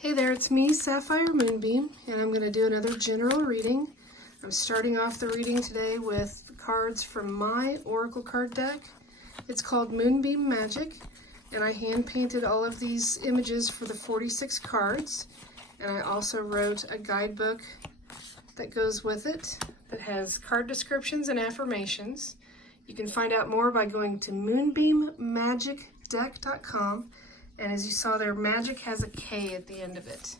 Hey there, it's me, Sapphire Moonbeam, and I'm going to do another general reading. I'm starting off the reading today with cards from my Oracle card deck. It's called Moonbeam Magick, and I hand painted all of these images for the 46 cards, and I also wrote a guidebook that goes with it that has card descriptions and affirmations. You can find out more by going to moonbeammagickdeck.com. And as you saw there, magic has a K at the end of it.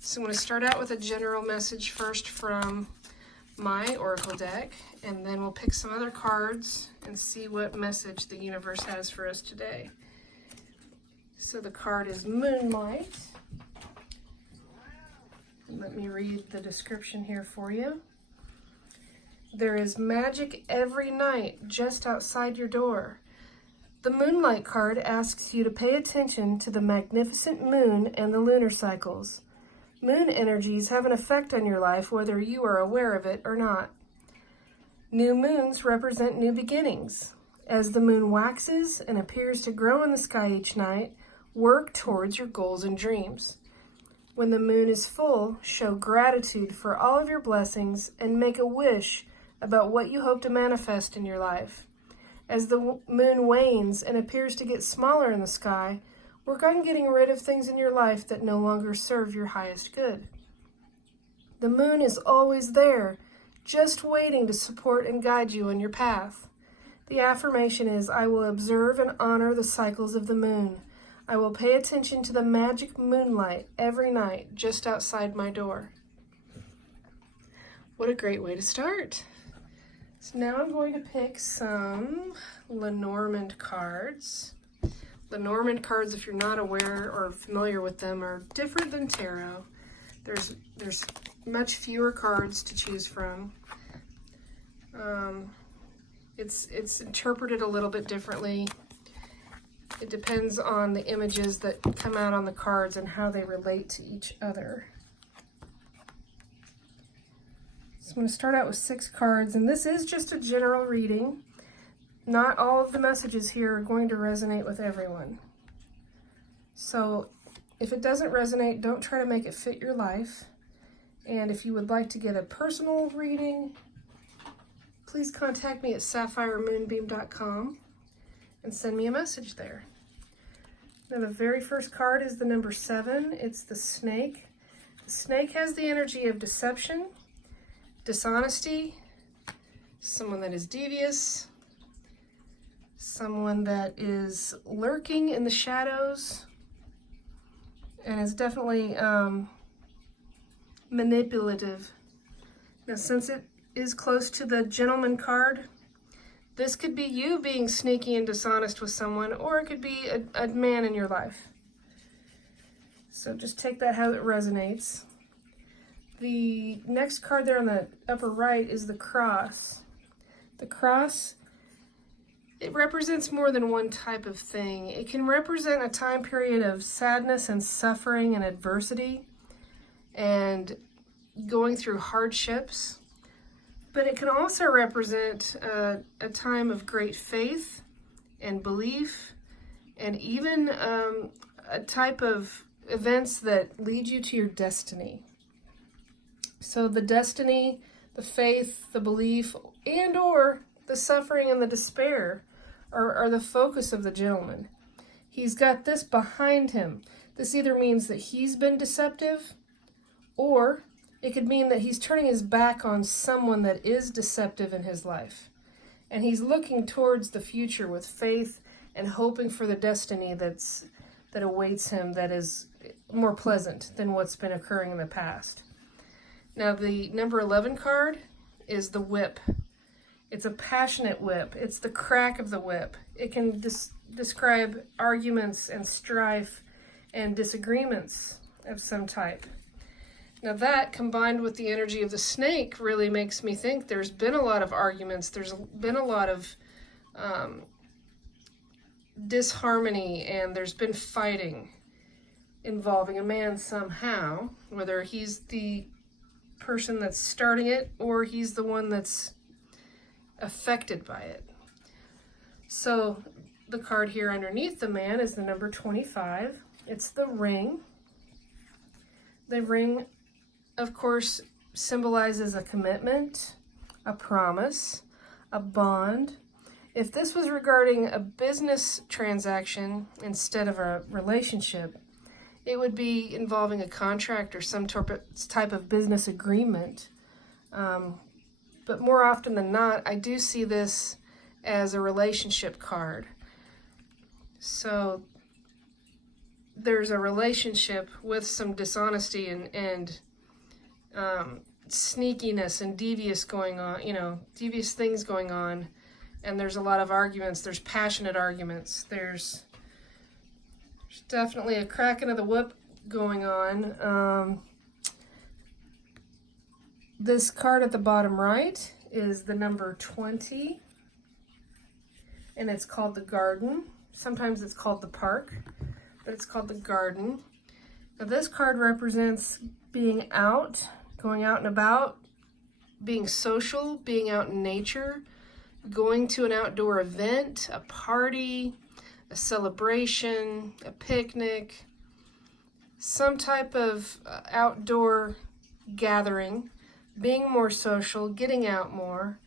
So I'm going to start out with a general message first from my Oracle deck, and then we'll pick some other cards and see what message the universe has for us today. So the card is Moonlight. And let me read the description here for you. There is magic every night just outside your door. The Moonlight card asks you to pay attention to the magnificent moon and the lunar cycles. Moon energies have an effect on your life whether you are aware of it or not. New moons represent new beginnings. As the moon waxes and appears to grow in the sky each night, work towards your goals and dreams. When the moon is full, show gratitude for all of your blessings and make a wish about what you hope to manifest in your life. As the moon wanes and appears to get smaller in the sky, work on getting rid of things in your life that no longer serve your highest good. The moon is always there, just waiting to support and guide you on your path. The affirmation is, I will observe and honor the cycles of the moon. I will pay attention to the magic moonlight every night just outside my door. What a great way to start. So now I'm going to pick some Lenormand cards. Lenormand cards, if you're not aware or familiar with them, are different than tarot. There's much fewer cards to choose from. It's interpreted a little bit differently. It depends on the images that come out on the cards and how they relate to each other. So I'm going to start out with 6 cards, and this is just a general reading. Not all of the messages here are going to resonate with everyone. So if it doesn't resonate, don't try to make it fit your life. And if you would like to get a personal reading, please contact me at sapphiremoonbeam.com and send me a message there. Now the very first card is the number 7. It's the snake. The snake has the energy of deception, dishonesty, someone that is devious, someone that is lurking in the shadows, and is definitely manipulative. Now, since it is close to the gentleman card, this could be you being sneaky and dishonest with someone, or it could be a man in your life. So just take that how it resonates. The next card there on the upper right is the cross. The cross, it represents more than one type of thing. It can represent a time period of sadness and suffering and adversity and going through hardships. But it can also represent a time of great faith and belief, and even a type of events that lead you to your destiny. So the destiny, the faith, the belief, and or the suffering and the despair are the focus of the gentleman. He's got this behind him. This either means that he's been deceptive, or it could mean that he's turning his back on someone that is deceptive in his life. And he's looking towards the future with faith and hoping for the destiny that awaits him that is more pleasant than what's been occurring in the past. Now the number 11 card is the whip. It's a passionate whip. It's the crack of the whip. It can describe arguments and strife and disagreements of some type. Now that, combined with the energy of the snake, really makes me think there's been a lot of arguments. There's been a lot of disharmony, and there's been fighting involving a man somehow, whether he's the person that's starting it or he's the one that's affected by it. So the card here underneath the man is the number 25. It's the ring. The ring, of course, symbolizes a commitment, a promise, a bond. If this was regarding a business transaction instead of a relationship, it would be involving a contract or some type of business agreement. But more often than not, I do see this as a relationship card. So there's a relationship with some dishonesty and sneakiness and devious going on, devious things going on. And there's a lot of arguments. There's passionate arguments. There's definitely a cracking of the whip going on. This card at the bottom right is the number 20, and it's called the garden. Sometimes it's called the park, but it's called the garden. Now this card represents being out, going out and about, being social, being out in nature, going to an outdoor event, a party, a celebration, a picnic, some type of outdoor gathering, being more social, getting out more.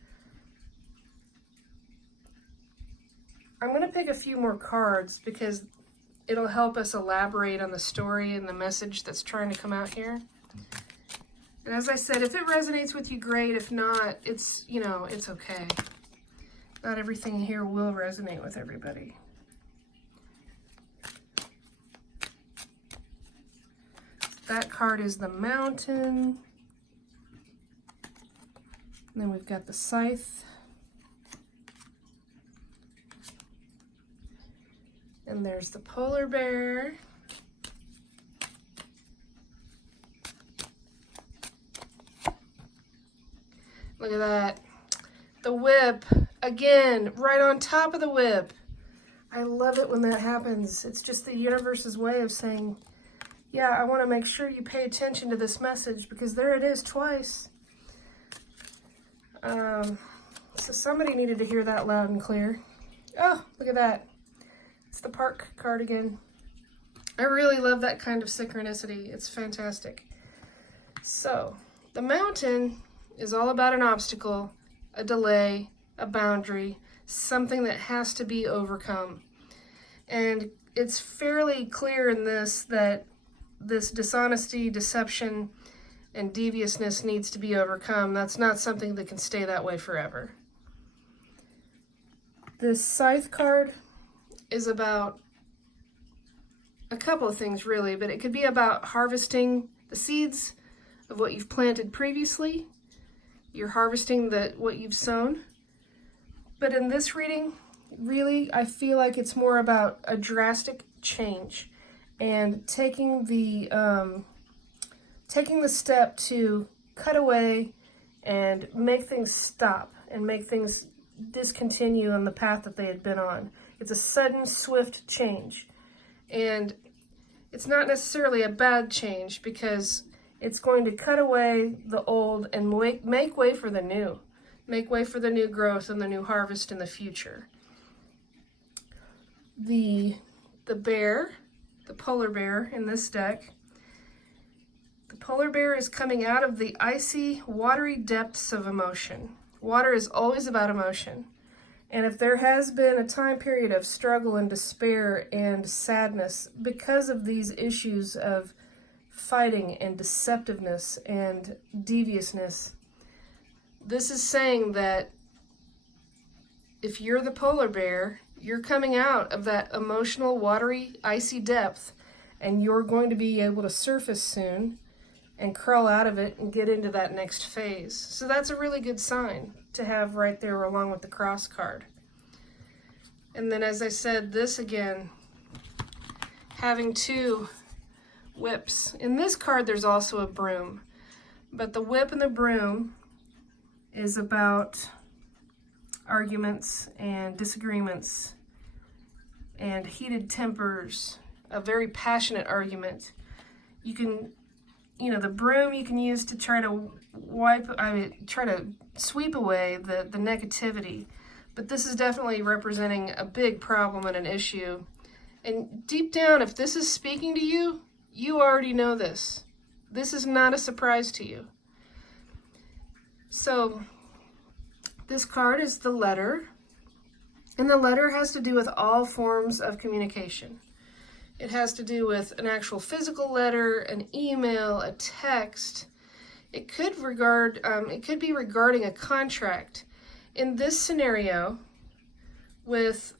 I'm going to pick a few more cards because it'll help us elaborate on the story and the message that's trying to come out here. And as I said, if it resonates with you, great. If not, it's okay. Not everything here will resonate with everybody. That card is the mountain. And then we've got the scythe. And there's the polar bear. Look at that. The whip, again, right on top of the whip. I love it when that happens. It's just the universe's way of saying, yeah, I want to make sure you pay attention to this message because there it is twice. So somebody needed to hear that loud and clear. Oh, look at that. It's the park card again. I really love that kind of synchronicity. It's fantastic. So, the mountain is all about an obstacle, a delay, a boundary, something that has to be overcome. And it's fairly clear in this that this dishonesty, deception, and deviousness needs to be overcome. That's not something that can stay that way forever. This scythe card is about a couple of things really, but it could be about harvesting the seeds of what you've planted previously. You're harvesting what you've sown. But in this reading, really, I feel like it's more about a drastic change and taking the step to cut away and make things stop and make things discontinue on the path that they had been on. It's a sudden, swift change. And it's not necessarily a bad change because it's going to cut away the old and make way for the new. Make way for the new growth and the new harvest in the future. The bear, the polar bear in this deck, the polar bear is coming out of the icy, watery depths of emotion. Water is always about emotion. And if there has been a time period of struggle and despair and sadness because of these issues of fighting and deceptiveness and deviousness, this is saying that if you're the polar bear, you're coming out of that emotional, watery, icy depth, and you're going to be able to surface soon and crawl out of it and get into that next phase. So that's a really good sign to have right there along with the cross card. And then as I said, this again, having two whips. In this card there's also a broom, but the whip and the broom is about arguments and disagreements and heated tempers, a very passionate argument. You can, the broom you can use to try to try to sweep away the negativity. But this is definitely representing a big problem and an issue. And deep down, if this is speaking to you, you already know this. This is not a surprise to you. So this card is the letter, and the letter has to do with all forms of communication. It has to do with an actual physical letter, an email, a text. It could be regarding a contract. In this scenario, with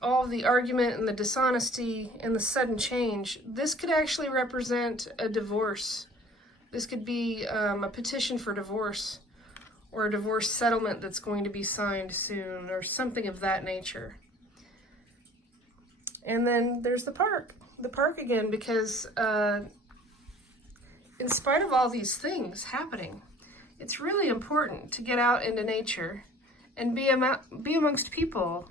all of the argument and the dishonesty and the sudden change, this could actually represent a divorce. This could be a petition for divorce, or a divorce settlement that's going to be signed soon, or something of that nature. And then there's the park again, because in spite of all these things happening, it's really important to get out into nature and be amongst people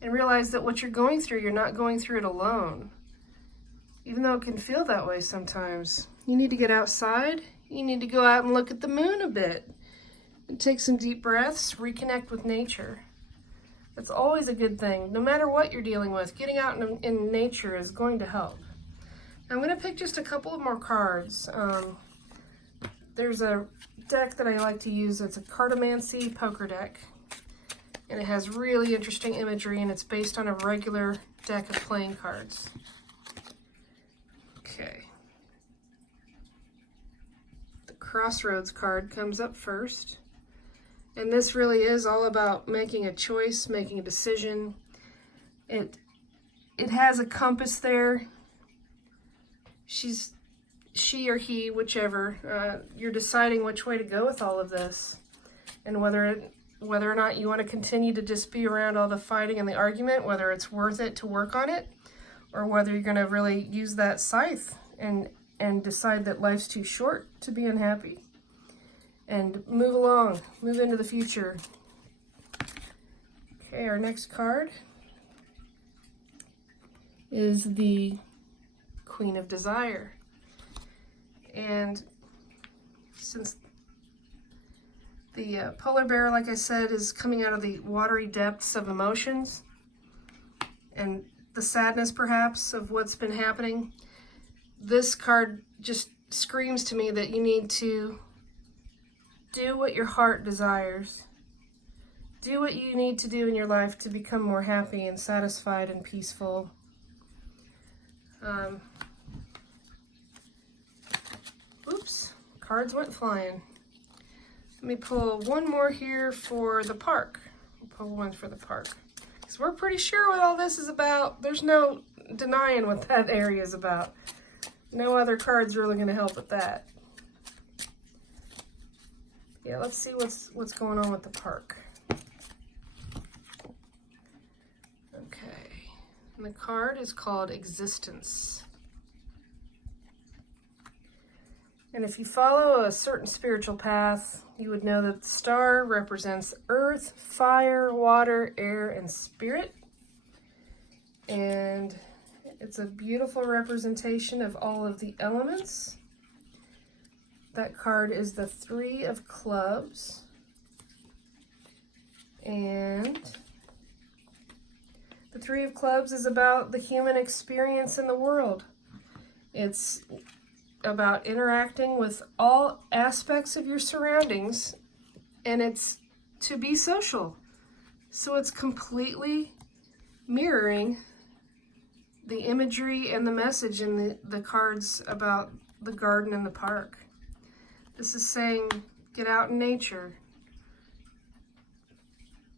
and realize that what you're going through, you're not going through it alone. Even though it can feel that way sometimes. You need to get outside. You need to go out and look at the moon a bit and take some deep breaths, reconnect with nature. That's always a good thing. No matter what you're dealing with, getting out in nature is going to help. I'm going to pick just a couple of more cards. There's a deck that I like to use. It's a cartomancy poker deck. And it has really interesting imagery, and it's based on a regular deck of playing cards. Okay. The crossroads card comes up first. And this really is all about making a choice, making a decision. It has a compass there. She or he, whichever, you're deciding which way to go with all of this, and whether or not you want to continue to just be around all the fighting and the argument, whether it's worth it to work on it, or whether you're going to really use that scythe and decide that life's too short to be unhappy. And move along, move into the future. Okay, our next card is the Queen of Desire. And since the polar bear, like I said, is coming out of the watery depths of emotions and the sadness, perhaps, of what's been happening, this card just screams to me that you need to do what your heart desires. Do what you need to do in your life to become more happy and satisfied and peaceful. Oops, cards went flying. Let me pull one more here for the park. I'll pull one for the park. Because we're pretty sure what all this is about. There's no denying what that area is about. No other card's really going to help with that. Yeah, let's see what's going on with the park. Okay, and the card is called Existence. And if you follow a certain spiritual path, you would know that the star represents earth, fire, water, air, and spirit. And it's a beautiful representation of all of the elements. That card is the Three of Clubs. And the Three of Clubs is about the human experience in the world. It's about interacting with all aspects of your surroundings, and it's to be social. So it's completely mirroring the imagery and the message in the cards about the garden and the park. This is saying, get out in nature,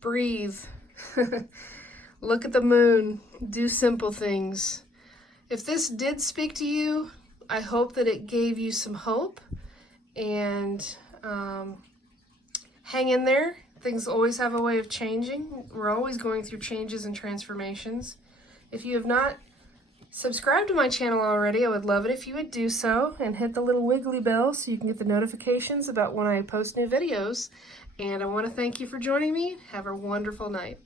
breathe, look at the moon, do simple things. If this did speak to you, I hope that it gave you some hope, and hang in there. Things always have a way of changing. We're always going through changes and transformations. If you have not subscribed to my channel already, I would love it if you would do so, and hit the little wiggly bell so you can get the notifications about when I post new videos. And I want to thank you for joining me. Have a wonderful night.